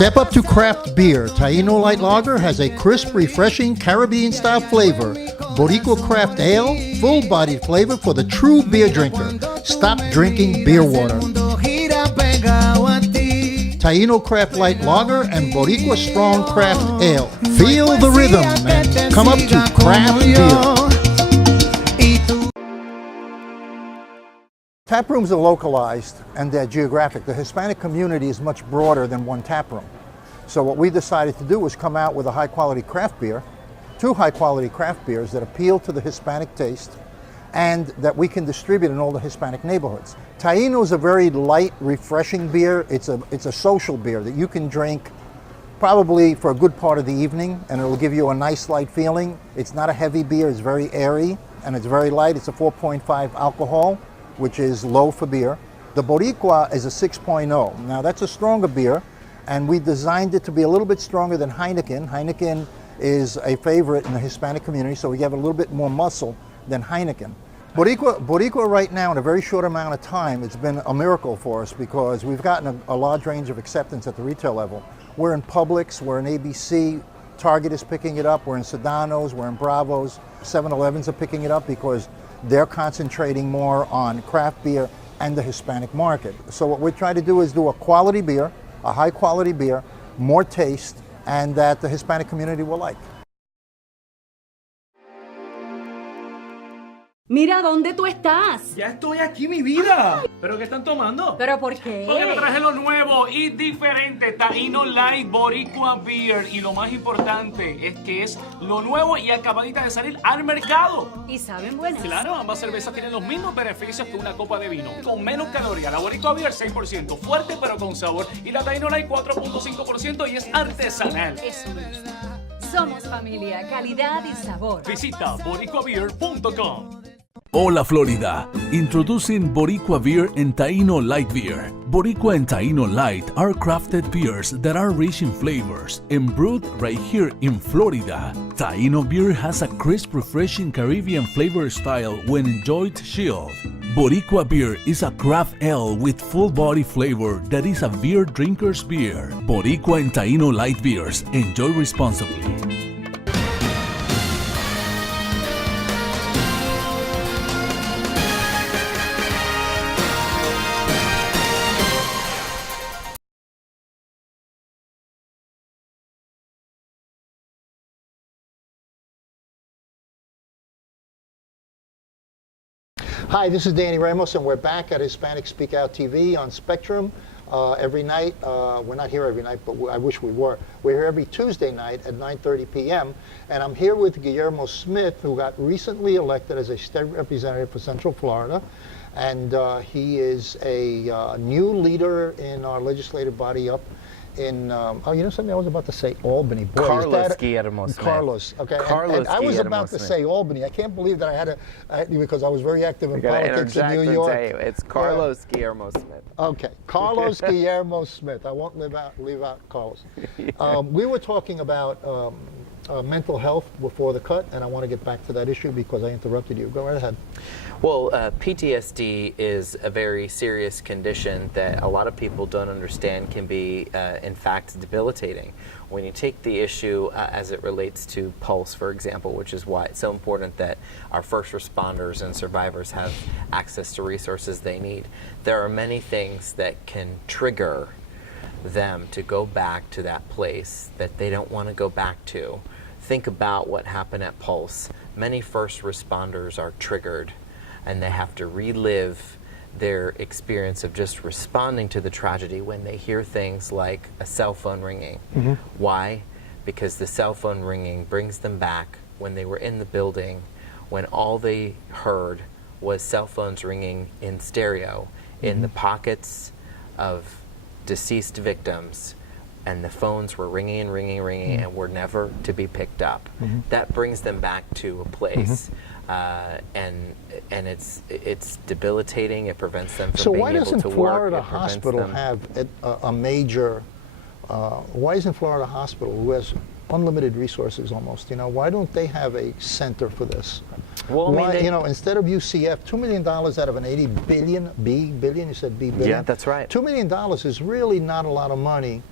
Step up to craft beer. Taino Light Lager has a crisp, refreshing Caribbean-style flavor. Boricua Craft Ale, full-bodied flavor for the true beer drinker. Stop drinking beer water. Taino Craft Light Lager and Boricua Strong Craft Ale. Feel the rhythm and come up to craft beer. Tap rooms are localized and they're geographic. The Hispanic community is much broader than one tap room. So what we decided to do was come out with a high-quality craft beer, two high-quality craft beers that appeal to the Hispanic taste and that we can distribute in all the Hispanic neighborhoods. Taino is a very light, refreshing beer. It's a social beer that you can drink probably for a good part of the evening, and it'll give you a nice light feeling. It's not a heavy beer, it's very airy, and it's very light. It's a 4.5 alcohol, which is low for beer. The Boricua is a 6.0. Now that's a stronger beer, and we designed it to be a little bit stronger than Heineken. Heineken is a favorite in the Hispanic community, so we have a little bit more muscle than Heineken. Boricua right now, in a very short amount of time, it's been a miracle for us because we've gotten a large range of acceptance at the retail level. We're in Publix, we're in ABC, Target is picking it up, we're in Sedano's, we're in Bravo's, 7-Elevens are picking it up because they're concentrating more on craft beer and the Hispanic market. So what we're trying to do is do a quality beer, a high quality beer, more taste, and that the Hispanic community will like. Mira, ¿dónde tú estás? Ya estoy aquí, mi vida. ¿Pero qué están tomando? ¿Pero por qué? Porque te traje lo nuevo y diferente, Taino Light Boricua Beer. Y lo más importante es que es lo nuevo y acabadita de salir al mercado. ¿Y saben buenas? Claro, ambas cervezas tienen los mismos beneficios que una copa de vino. Con menos calorías. La Boricua Beer 6%, fuerte pero con sabor. Y la Taino Light 4.5% y es artesanal. Eso me gusta. Somos familia, calidad y sabor. Visita boricuabeer.com. Hola Florida, introducing Boricua Beer and Taino Light Beer. Boricua and Taino Light are crafted beers that are rich in flavors and brewed right here in Florida. Taino beer has a crisp, refreshing Caribbean flavor style when enjoyed chilled. Boricua beer is a craft ale with full body flavor that is a beer drinker's beer. Boricua and Taino Light beers, enjoy responsibly. Hi, this is Danny Ramos, and we're back at Hispanic Speak Out TV on Spectrum every night. We're not here every night, but I wish we were. We're here every Tuesday night at 9:30 p.m. And I'm here with Guillermo Smith, who got recently elected as a state representative for Central Florida. And he is a new leader in our legislative body up in, oh, you know something I was about to say? Albany. Boy, Carlos Guillermo Smith. Carlos, okay. Carlos and I was Guillermo about to Smith. say Albany. I can't believe that I had to, because I was very active in I gotta politics in interject New and York. tell you, it's Carlos Guillermo Smith. Okay, Carlos Guillermo Smith. I won't leave out Carlos. We were talking about mental health before the cut, and I want to get back to that issue because I interrupted you. Go right ahead. Well, PTSD is a very serious condition that a lot of people don't understand can be, in fact, debilitating. When you take the issue as it relates to Pulse, for example, which is why it's so important that our first responders and survivors have access to resources they need, there are many things that can trigger them to go back to that place that they don't want to go back to. Think about what happened at Pulse. Many first responders are triggered and they have to relive their experience of just responding to the tragedy when they hear things like a cell phone ringing. Mm-hmm. Why? Because the cell phone ringing brings them back when they were in the building, when all they heard was cell phones ringing in stereo, mm-hmm. in the pockets of deceased victims, and the phones were ringing and ringing and ringing, mm-hmm. and were never to be picked up. Mm-hmm. That brings them back to a place, mm-hmm. and it's debilitating. It prevents them from being able to work. So why doesn't Florida Hospital have a major? Why isn't Florida Hospital, who has unlimited resources almost, why don't they have a center for this? Well, why, instead of UCF, $2 million out of an $80 billion, you said B billion? Yeah, that's right. $2 million is really not a lot of money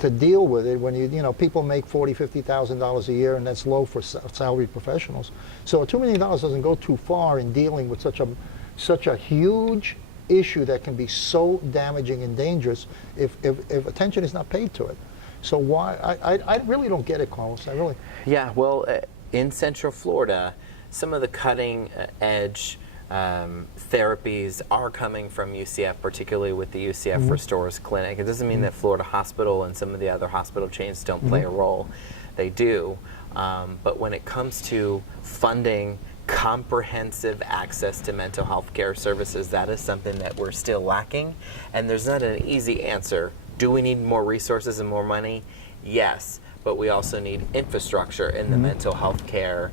to deal with it when you know people make $40,000-$50,000 a year, and that's low for salaried professionals. So $2 million doesn't go too far in dealing with such a huge issue that can be so damaging and dangerous if attention is not paid to it. So why I really don't get it, Carlos. I really. Yeah, well, in Central Florida, some of the cutting edge therapies are coming from UCF, particularly with the UCF Restores Clinic. It doesn't mean that Florida Hospital and some of the other hospital chains don't play a role. They do. But when it comes to funding comprehensive access to mental health care services, that is something that we're still lacking. And there's not an easy answer. Do we need more resources and more money? Yes. But we also need infrastructure in the mental health care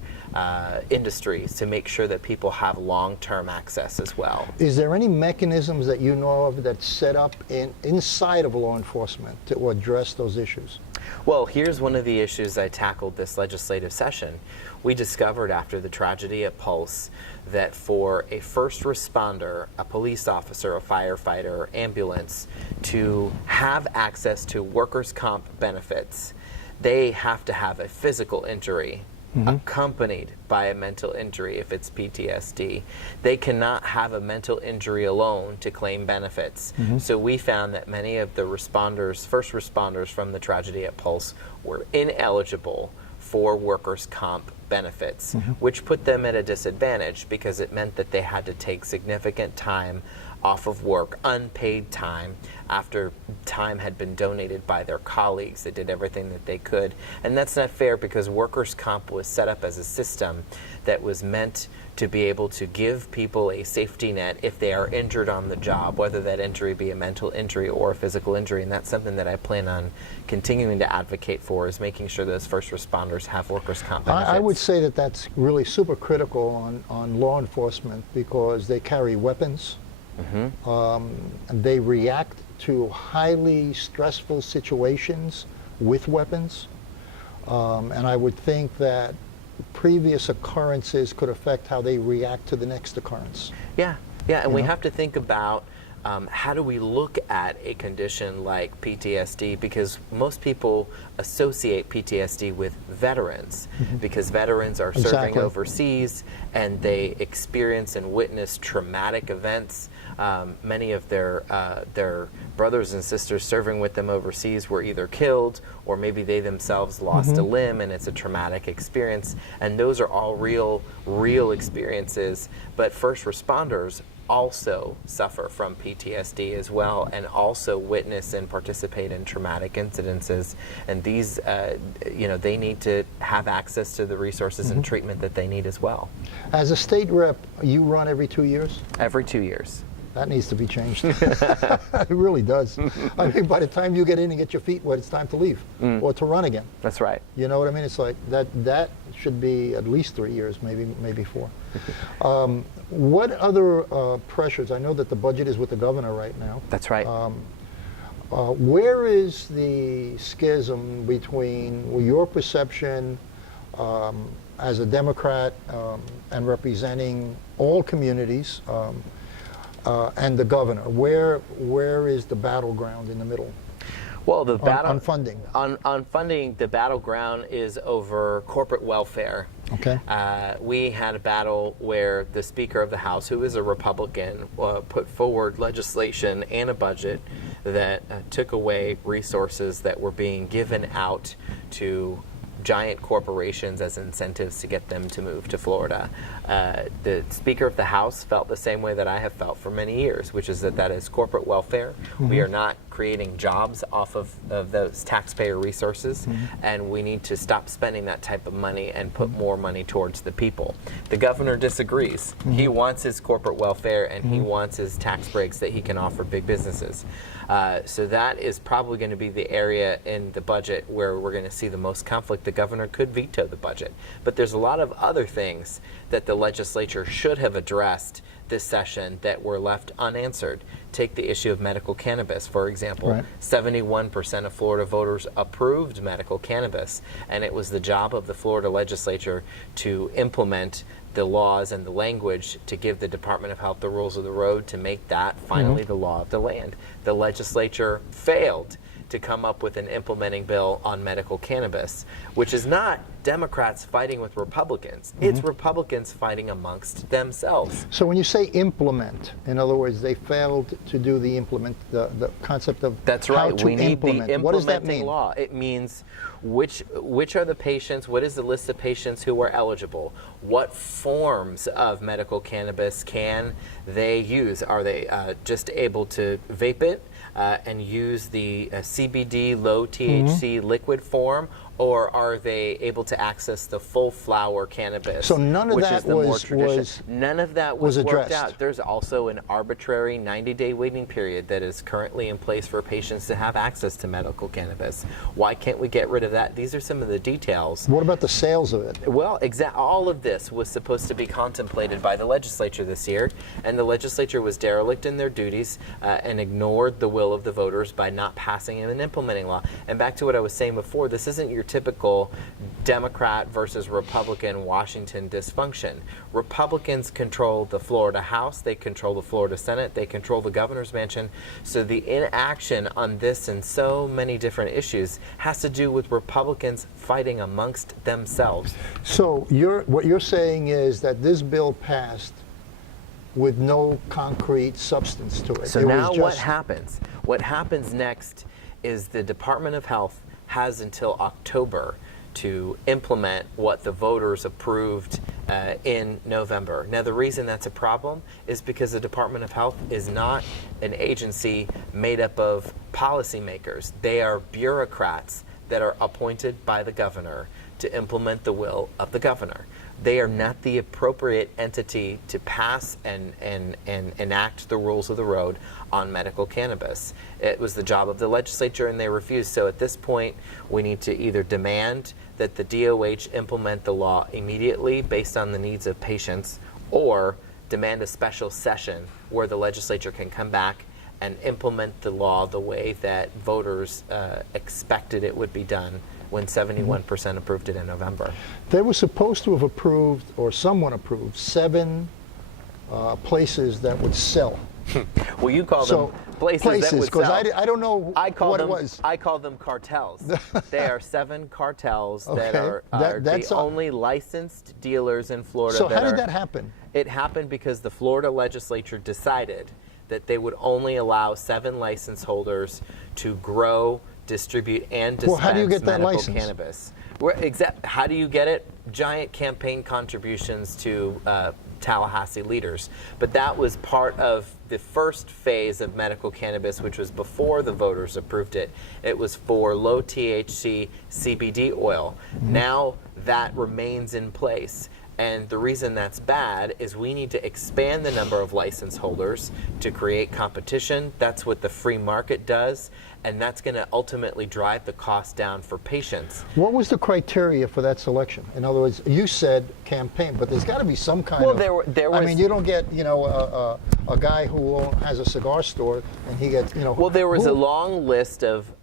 industries to make sure that people have long-term access as well. Is there any mechanisms that you know of that's set up inside of law enforcement to address those issues? Well, here's one of the issues I tackled this legislative session. We discovered after the tragedy at Pulse that for a first responder, a police officer, a firefighter, ambulance, to have access to workers' comp benefits, they have to have a physical injury accompanied by a mental injury if it's PTSD. They cannot have a mental injury alone to claim benefits. So we found that many of the responders, first responders from the tragedy at Pulse, were ineligible for workers' comp benefits, which put them at a disadvantage because it meant that they had to take significant time off of work, unpaid time, after time had been donated by their colleagues. They did everything that they could. And that's not fair because workers' comp was set up as a system that was meant to be able to give people a safety net if they are injured on the job, whether that injury be a mental injury or a physical injury. And that's something that I plan on continuing to advocate for, is making sure those first responders have workers' comp benefits. I would say that that's really super critical on law enforcement because they carry weapons. And they react to highly stressful situations with weapons. And I would think that previous occurrences could affect how they react to the next occurrence. Yeah, and we have to think about how do we look at a condition like PTSD, because most people associate PTSD with veterans because veterans are serving overseas and they experience and witness traumatic events. Many of their brothers and sisters serving with them overseas were either killed or maybe they themselves lost a limb, and it's a traumatic experience. And those are all real experiences. But first responders also suffer from PTSD as well, and also witness and participate in traumatic incidences. And these, they need to have access to the resources and treatment that they need as well. As a state rep, you run every 2 years? Every 2 years. That needs to be changed. It really does. I mean, by the time you get in and get your feet wet, it's time to leave or to run again. That's right. You know what I mean? It's like that should be at least 3 years, maybe 4. What other pressures? I know that the budget is with the governor right now. That's right. Where is the schism between your perception as a Democrat and representing all communities and the governor? Where is the battleground in the middle? Well, the battle on funding. On funding, the battleground is over corporate welfare. Okay. We had a battle where the Speaker of the House, who is a Republican, put forward legislation and a budget that took away resources that were being given out to giant corporations as incentives to get them to move to Florida. The Speaker of the House felt the same way that I have felt for many years, which is that is corporate welfare. We are not creating jobs off of those taxpayer resources, and we need to stop spending that type of money and put more money towards the people. The governor disagrees. He wants his corporate welfare and he wants his tax breaks that he can offer big businesses. So that is probably going to be the area in the budget where we're going to see the most conflict. The governor could veto the budget. But there's a lot of other things that the legislature should have addressed this session that were left unanswered. Take the issue of medical cannabis, for example. Right. 71% of Florida voters approved medical cannabis, and it was the job of the Florida legislature to implement the laws and the language to give the Department of Health the rules of the road to make that finally the law of the land. The legislature failed to come up with an implementing bill on medical cannabis, which is not Democrats fighting with Republicans. It's Republicans fighting amongst themselves. So when you say implement, in other words, they failed to do the concept of That's how right. to We need implement. the What does that implementing mean? law. It means which are the patients, what is the list of patients who are eligible? What forms of medical cannabis can they use? Are they just able to vape it and use the CBD low THC liquid form? Or are they able to access the full flower cannabis? So none of which that is the more was none of that was worked addressed. out. There's also an arbitrary 90-day waiting period that is currently in place for patients to have access to medical cannabis. Why can't we get rid of that? These are some of the details. What about the sales of it? Well, all of this was supposed to be contemplated by the legislature this year, and the legislature was derelict in their duties and ignored the will of the voters by not passing an implementing law. And back to what I was saying before, this isn't your typical Democrat versus Republican Washington dysfunction. Republicans control the Florida House, they control the Florida Senate, they control the governor's mansion. So the inaction on this and so many different issues has to do with Republicans fighting amongst themselves. So what you're saying is that this bill passed with no concrete substance to it. So It was now what just- happens? What happens next is the Department of Health has until October to implement what the voters approved in November. Now, the reason that's a problem is because the Department of Health is not an agency made up of policymakers. They are bureaucrats that are appointed by the governor to implement the will of the governor. They are not the appropriate entity to pass and enact the rules of the road on medical cannabis. It was the job of the legislature and they refused. So at this point, we need to either demand that the DOH implement the law immediately based on the needs of patients, or demand a special session where the legislature can come back and implement the law the way that voters expected it would be done when 71% approved it in November. They were supposed to have approved, or someone approved, 7 places that would sell. Well, you call them places that would because sell. I don't know what it was. I call them cartels. They are 7 cartels that Okay. are That's the all. only licensed dealers in Florida. So how did that happen? It happened because the Florida legislature decided that they would only allow 7 license holders to grow, distribute, and dispense Well, how do you get that medical license? cannabis. How do you get it? Giant campaign contributions to Tallahassee leaders. But that was part of the first phase of medical cannabis, which was before the voters approved it. It was for low THC CBD oil. Now that remains in place. And the reason that's bad is we need to expand the number of license holders to create competition. That's what the free market does. And that's going to ultimately drive the cost down for patients. What was the criteria for that selection? In other words, you said campaign, but there's got to be some kind of. There was. I mean, you don't get a guy who has a cigar store and he gets Well, there was a long list of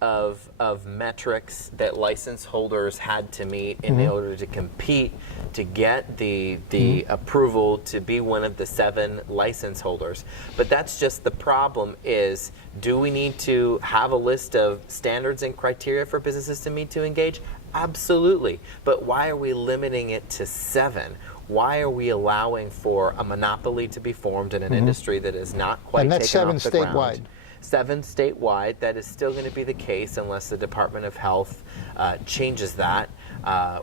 metrics that license holders had to meet in order to compete to get the approval to be one of the 7 license holders. But that's just the problem is, do we need to have a list of standards and criteria for businesses to meet to engage? Absolutely. But why are we limiting it to 7? Why are we allowing for a monopoly to be formed in an industry that is not quite And that's taken off 7 the statewide. ground? 7 statewide. That is still going to be the case unless the Department of Health changes that.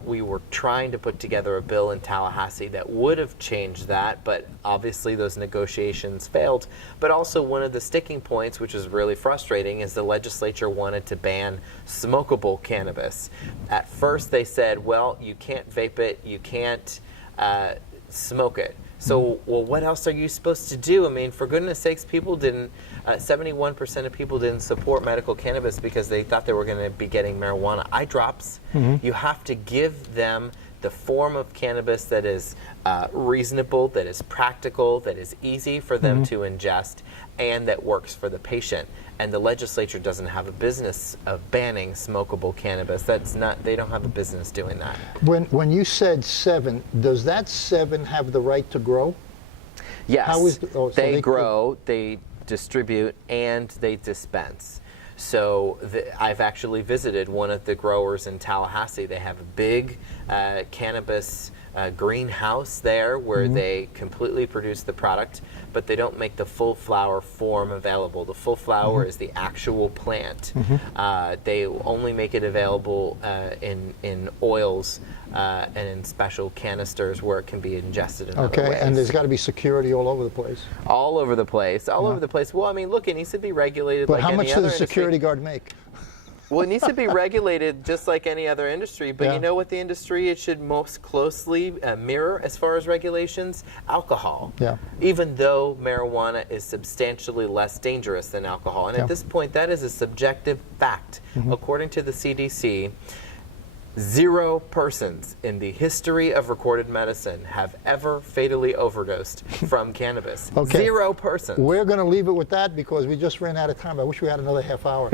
We were trying to put together a bill in Tallahassee that would have changed that, but obviously those negotiations failed. But also one of the sticking points, which is really frustrating, is the legislature wanted to ban smokable cannabis. At first they said, well, you can't vape it, you can't smoke it. So, well, what else are you supposed to do? I mean, for goodness sakes, people didn't, 71% of people didn't support medical cannabis because they thought they were going to be getting marijuana eye drops. You have to give them the the form of cannabis that is reasonable, that is practical, that is easy for them to ingest, and that works for the patient. And the legislature doesn't have a business of banning smokable cannabis. That's not, they don't have a business doing that. When you said 7, does that 7 have the right to grow? Yes, How is so they grow, they distribute, and they dispense. So I've actually visited one of the growers in Tallahassee. They have a big cannabis greenhouse there where they completely produce the product, but they don't make the full flower form available. The full flower is the actual plant. They only make it available in oils and in special canisters where it can be ingested in other ways. And there's got to be security all over the place. All over the place, all over the place. Well, I mean, look, it needs to be regulated like any other industry. But how much does a security guard make? Well, it needs to be regulated just like any other industry, but you know what the industry it should most closely mirror as far as regulations? Alcohol. Yeah. Even though marijuana is substantially less dangerous than alcohol. And at this point, that is a subjective fact. According to the CDC, 0 persons in the history of recorded medicine have ever fatally overdosed from cannabis. 0 persons. We're going to leave it with that because we just ran out of time. I wish we had another half hour.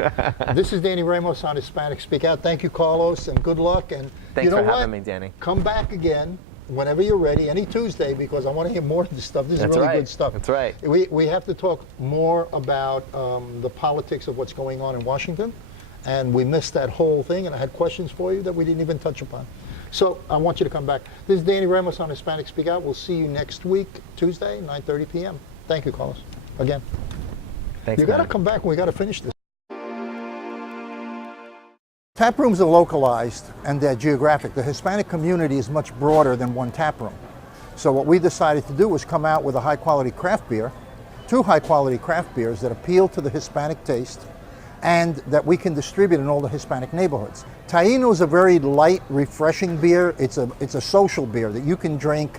This is Danny Ramos on Hispanic Speak Out. Thank you, Carlos, and good luck. And thanks for having me, Danny. Come back again whenever you're ready, any Tuesday, because I want to hear more of this stuff. This is really good stuff. That's right. We have to talk more about the politics of what's going on in Washington. And we missed that whole thing, and I had questions for you that we didn't even touch upon. So I want you to come back. This is Danny Ramos on Hispanic Speak Out. We'll see you next week, Tuesday, 9:30 p.m. Thank you, Carlos. Again. Thanks. You got to come back. We got to finish this. Tap rooms are localized and they're geographic. The Hispanic community is much broader than one tap room. So what we decided to do was come out with a high-quality craft beer, 2 high-quality craft beers that appeal to the Hispanic taste, and that we can distribute in all the Hispanic neighborhoods. Taino is a very light, refreshing beer. It's a social beer that you can drink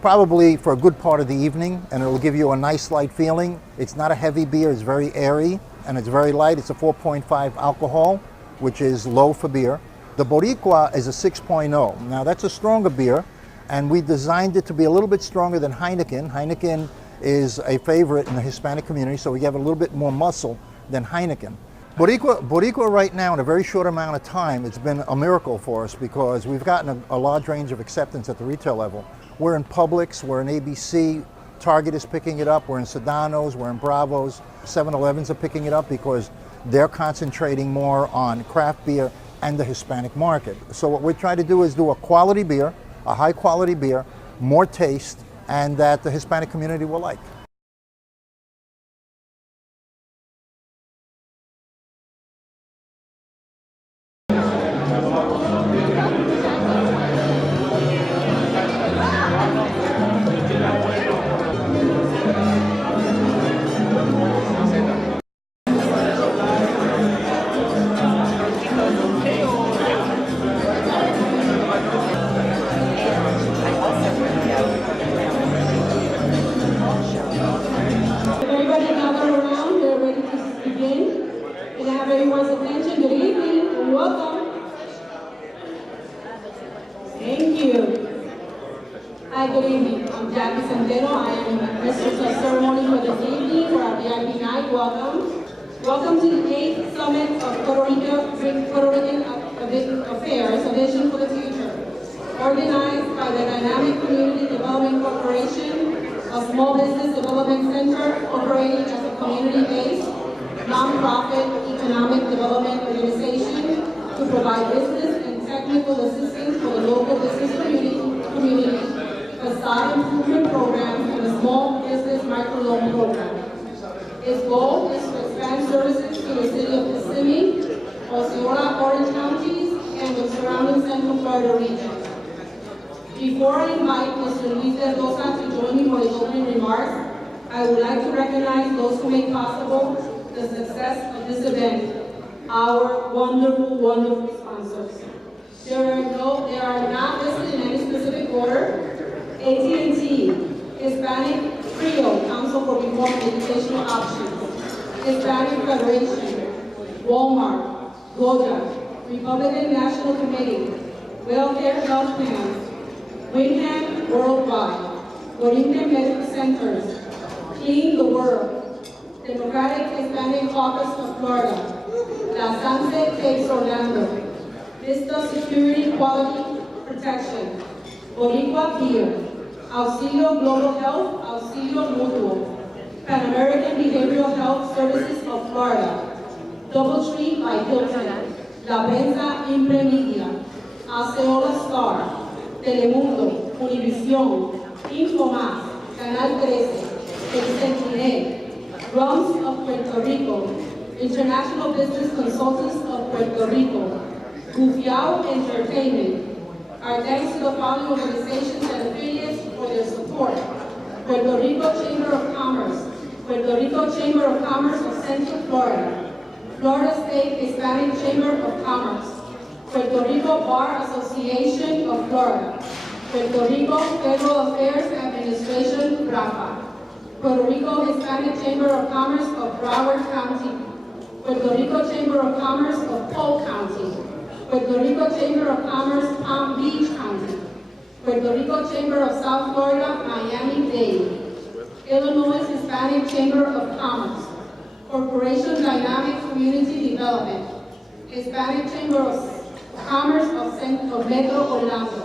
probably for a good part of the evening, and it'll give you a nice light feeling. It's not a heavy beer, it's very airy, and it's very light. It's a 4.5 alcohol, which is low for beer. The Boricua is a 6.0. Now that's a stronger beer, and we designed it to be a little bit stronger than Heineken. Heineken is a favorite in the Hispanic community, so we have a little bit more muscle than Heineken. Boricua right now, in a very short amount of time, it's been a miracle for us because we've gotten a large range of acceptance at the retail level. We're in Publix, we're in ABC, Target is picking it up, we're in Sedano's, we're in Bravo's, 7-Elevens are picking it up because they're concentrating more on craft beer and the Hispanic market. So what we're trying to do is do a quality beer, a high quality beer, more taste, and that the Hispanic community will like. Welcome to the 8th Summit of Puerto Rican Affairs, A Vision for the Future, organized by the Dynamic Community Development Corporation, a small business development center operating as a community-based, nonprofit economic development organization to provide business and technical assistance for the local business community, facade improvement programs, and a small business microloan program. Its goal is to expand services to the city of Kissimmee, Osceola, Orange counties, and the surrounding Central Florida region. Before I invite Mr. Luis Mendoza to join me for his opening remarks, I would like to recognize those who made possible the success of this event, our wonderful, wonderful sponsors. They are not listed in any specific order. AT&T, Hispanic Creole, Council for Reform Educational Options, Hispanic Federation, Walmart, Goya, Republican National Committee, welfare health plans, Wingham Worldwide, Borinquen Medical Centers, Clean the World, Democratic Hispanic Caucus of Florida, La Sunset Takes Orlando, Vista Security Quality Protection, Boricua Beer, Auxilio Global Health, Auxilio Mutuo, Pan American Behavioral Health Services of Florida, DoubleTree by Hilton, La Prensa Impremedia, Aceola Star, Telemundo, Univisión, Infomás, Canal 13, El Sentinel, Drums of Puerto Rico, International Business Consultants of Puerto Rico, Gufiao Entertainment. Our thanks to the following organizations and affiliates for their support: Puerto Rico Chamber of Commerce, Puerto Rico Chamber of Commerce of Central Florida, Florida State Hispanic Chamber of Commerce, Puerto Rico Bar Association of Florida, Puerto Rico Federal Affairs Administration, RAFA, Puerto Rico Hispanic Chamber of Commerce of Broward County, Puerto Rico Chamber of Commerce of Polk County, Puerto Rico Chamber of Commerce, Palm Beach County, Puerto Rico Chamber of South Florida, Miami-Dade, Illinois Hispanic Chamber of Commerce, Corporation Dynamic Community Development, Hispanic Chamber of Commerce of Metro Orlando.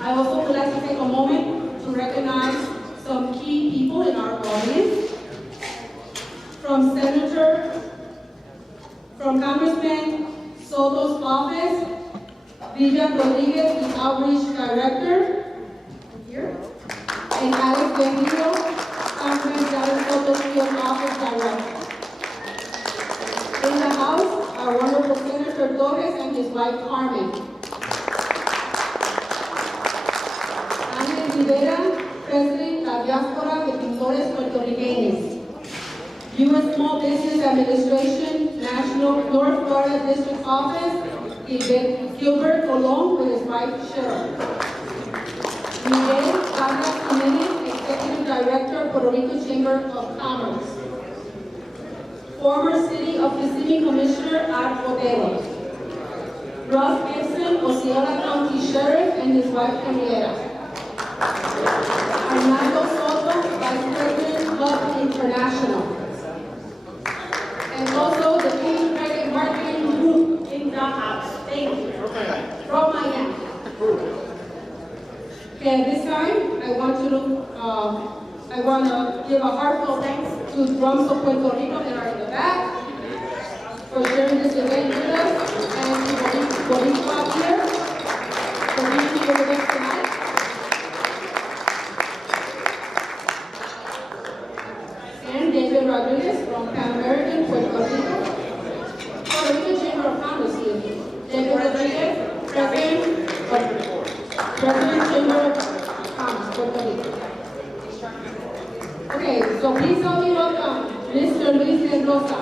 I also would like to take a moment to recognize some key people in our audience. From Congressman Soto's office, Vivian Rodriguez, the Outreach Director, here, and Alex Benito, Congressman Darren Soto's Field Office Director. In the House, our wonderful Senator Torres and his wife Carmen. Ángel Rivera, President La Diáspora de Pintores Puertorriqueños. U.S. Small Business Administration, National North Florida District Office, Gilbert Colon with his wife Cheryl. Miguel Vargas Jimenez, Executive Director, Puerto Rico Chamber of Commerce. Former City of Kissimmee Commissioner Art Otero. Ross Gibson, Osceola County Sheriff, and his wife Henrietta. Armando Soto, Vice President, Club International. And also the King Credit Marketing Group in the house. Thank you. From Miami. Okay, at this time, I want to give a heartfelt thanks to Drums of Puerto Rico that are in the back for sharing this event with us, and to Boricua here for being here with us tonight. And David Rodriguez from Pan American Puerto Rico. Puerto Rico Chamber of Commerce here. David Rodriguez, President Chamber of Commerce, Puerto Rico. Okay, so please help me welcome Mr. Luis Mendoza.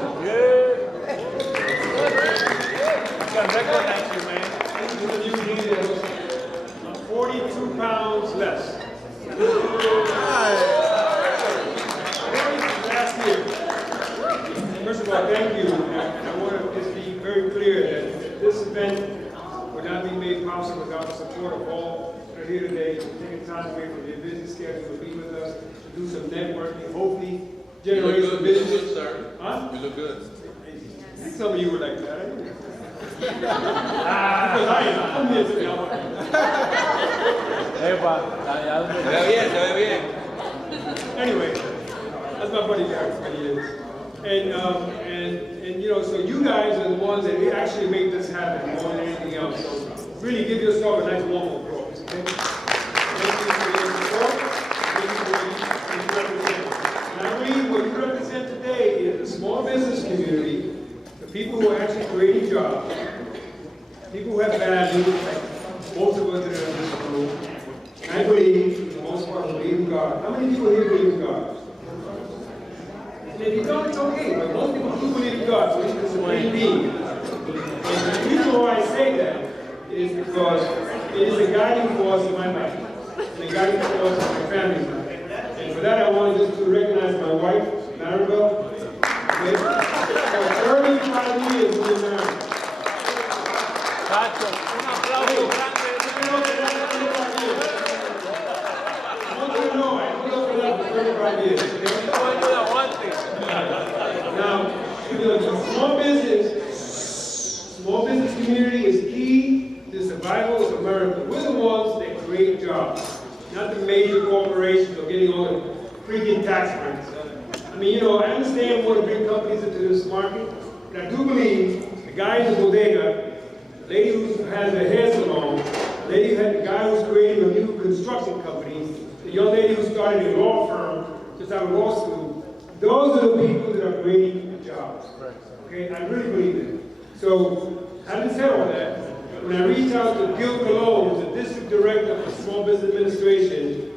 I recognize you, man. This is a new deal. 42 pounds less. Last year. First of all, thank you. And I want to just be very clear that this event would not be made possible without the support of all that are here today, taking time away from your busy schedule to be with us, to do some networking, hopefully generate some business. You look good, sir. Huh? You look good. Some of you were like that. Because I am. I'm here to help. Se ve bien. Anyway, that's my buddy Garrett for many years. And you know, so you guys are the ones that actually make this happen more than anything else. So really give yourself a nice warm applause. Okay? Thank you for your support. Thank you for what you represent. And I believe what you represent today is the small business community, the people who are actually creating jobs, people who have values, like most of us that are in this room. And I believe, for the most part, believe in God. How many people here believe in God? And if you don't, it's okay, but most people do believe in God, so it's a supreme being. And the reason why I say that is because it is a guiding force in my life, and a guiding force in my family's life. And for that, I want just to recognize my wife, Maribel. Okay? For 35 years we've been married. 5 years. Now, the small business community is key to the survival of America. We're the ones that create jobs, not the major corporations or getting all the freaking tax breaks. I mean, I understand we want to bring companies into this market, but I do believe the guy in the bodega, the lady who has a hair salon, the guy who's creating a new construction company, the young lady who started a law firm just out of law school, those are the people that are creating the jobs. Okay, I really believe that. So, having said all that, when I reached out to Gil Colon, who's the district director for Small Business Administration,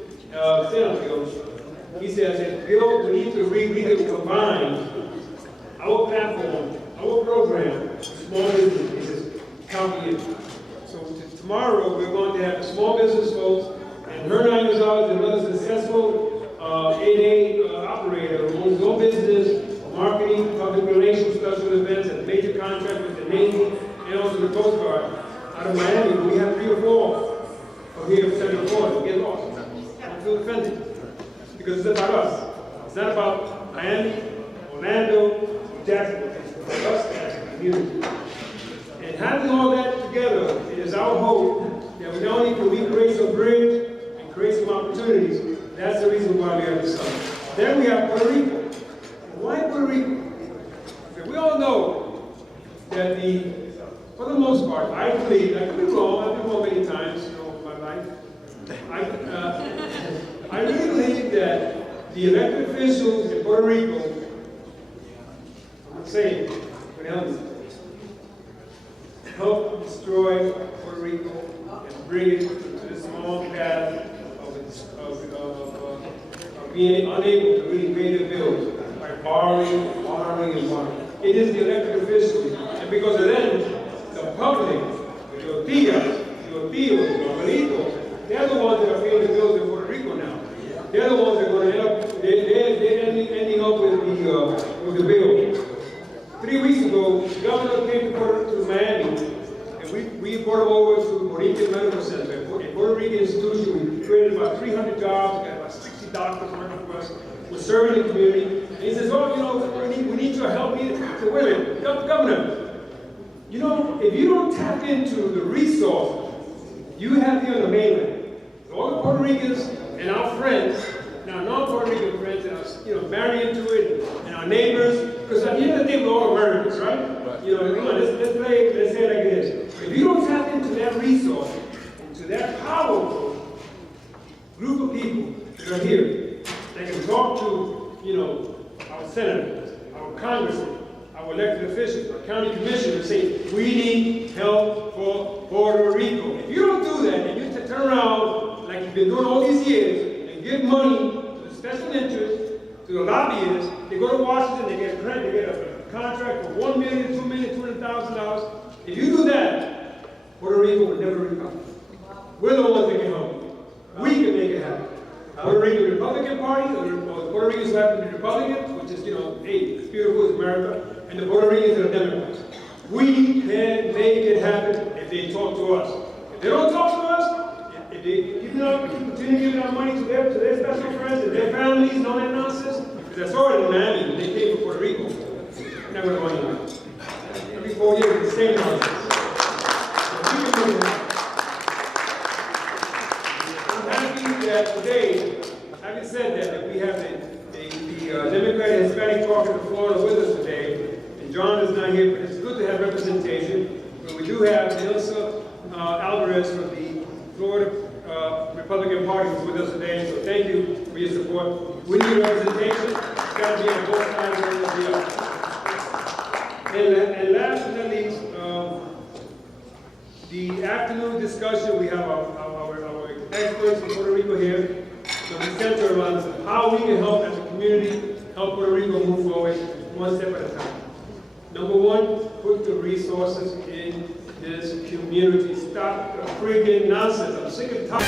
he said, Gil, we need to combine our platform, our program, small business. He says, count me in. So tomorrow we're going to have the small business folks, and her 9 years old is another successful 8A operator who owns his own business, marketing, public relations, special events, and major contract with the Navy and also the Coast Guard. Out of Miami, we have 3 or 4 from here in Central Florida. We get lost. I feel offended because it's about us. It's not about Miami, Orlando, or Jacksonville. It's about us as a community. And having all that together, it is our hope that we not only can we create some bridge and create some opportunities. That's the reason why we have the summit. Then we have Puerto Rico. Why Puerto Rico? Okay, we all know that for the most part, I believe, I could be wrong, I've been wrong many times in my life. I really believe that the elected officials in Puerto Rico, I'm not saying, but help destroy Puerto Rico and bring it to the small path of being unable to really pay their bills by borrowing. It is the elected officials, and because of them, the public, your tias, your tios, your abuelitos, they're the ones that are paying the bills in Puerto Rico now. They're the ones that are going to end up, they're ending up with the bill. 3 weeks ago, the governor came to Miami, and we brought him over to Boricua Medical Center, a Puerto Rican institution. We created about 300 jobs, got about 60 doctors working for us. We're serving the community. And he says, we need your help. I said, wait a minute, Governor, if you don't tap into the resources you have here on the mainland, all the Puerto Ricans and our friends, and our non-Puerto Rican friends that are married into it, and our neighbors, because at the end of the day, we're all Americans, right? Come on, let's say it like this. If you don't tap into that resource, into that powerful group of people that are here, that can talk to, our senators, our congressmen, our elected officials, our county commissioners, say, we need help for Puerto Rico. If you don't do that, and you turn around like you've been doing all these years, and give money to the special interests, to the lobbyists, they go to Washington, they get a contract for $1 million, $2 million, $200,000. If you do that, Puerto Rico will never recover. We're the ones that can help. We can make it happen. Puerto Rican Republican Party, or the Puerto Ricans who happen to be Republicans, which is, hey, it's beautiful, it's America, and the Puerto Ricans that are Democrats. We can make it happen if they talk to us. If they don't talk to us, if they continue giving our money to their special friends and their families and all that nonsense, because I saw it in Miami when they came from Puerto Rico. They're not going to go anywhere. Every 4 years, it's the same nonsense. I'm happy that today, having said that we have the Democrat and Hispanic Caucus of Florida with us today, and John is not here, but it's good to have representation. But we do have Elsa Alvarez from the Florida Republican Party who's with us today, so thank you for your support. We need representation. It's got to be on both sides of the deal. And last but not least, the afternoon discussion, we have our experts from Puerto Rico here. So we center around how we can help as a community, help Puerto Rico move forward one step at a time. Number one, put the resources in this community. Stop the freaking nonsense. I'm sick and tired.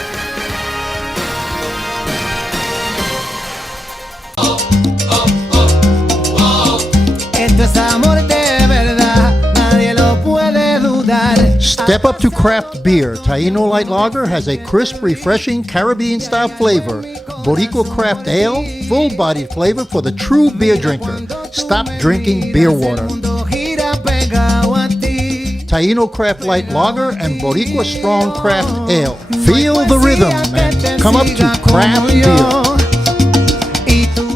Esto es amor de verdad, nadie lo puede dudar. Step up to craft beer. Taino Light Lager has a crisp, refreshing Caribbean-style flavor. Boricua Craft Ale, full-bodied flavor for the true beer drinker. Stop drinking beer water. Taino Craft Light Lager and Boricua Strong Craft Ale. Feel the rhythm and come up to craft beer.